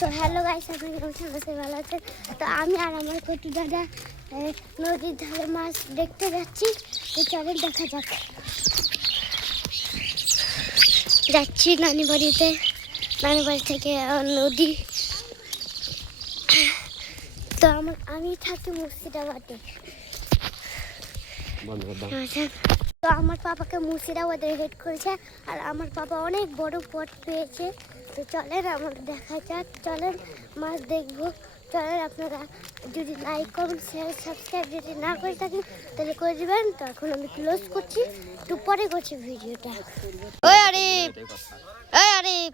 তো hello guys, আপনারা কেমন আছেন? ভালো আছেন? তো আমি আর আমার কটু দাদা নদীর ধারে মাছ দেখতে যাচ্ছি। তো চলেন দেখা যাক। যাচ্ছি নানি বাড়িতে, নানি বাড়ি থেকে নদী। তো আমি থাকি মুর্শিদাবাদে। তো আমার পাপাকে মুর্শিদাবাদে হেড করেছে, আর আমার পাপা অনেক বড় পট পেয়েছে। তো চলেন আমার দেখা যাক, চলেন মাছ দেখবো। চলেন আপনারা যদি লাইক কমেন্ট শেয়ার সাবস্ক্রাইব যদি না করে থাকেন তাহলে করে দেবেন। তো এখন আমি ক্লোজ করছি, একটু পরে করছি ভিডিওটা। ওই আরিফ, ওই আরিফ,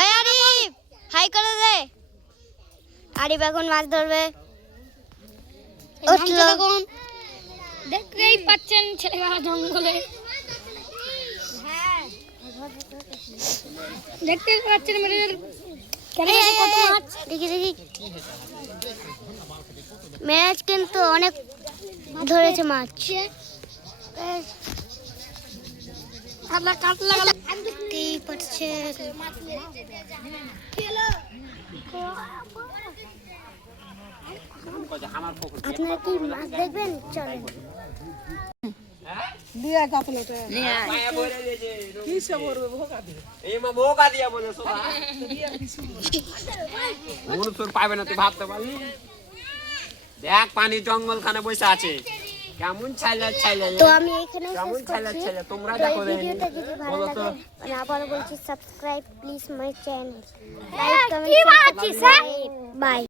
ওই আরিফ, হাই করে দে। আরিফ এখন মাছ ধরবে। দেখতেই পাচ্ছেন ছেলেবেলা জঙ্গলে, দেখতে পাচ্ছেন দেখি দেখি মেরাজ কিন্তু অনেক ধরেছে মাছ। দেখতেই পাচ্ছেন। আপনারা কি মাছ দেখবেন? চলেন। পাইবে না, তুই ভাবতে পারলি? দেখ পানি জঙ্গল খানে বসে আছে, কেমন ছাইলা ছাইলা। তো আমি এখানে কেমন ছাইলা ছাইলা তোমরা তো এই দেখো। ভিডিওটা যদি ভালো লাগে মানে আবার বলছি subscribe please my channel, like comment by.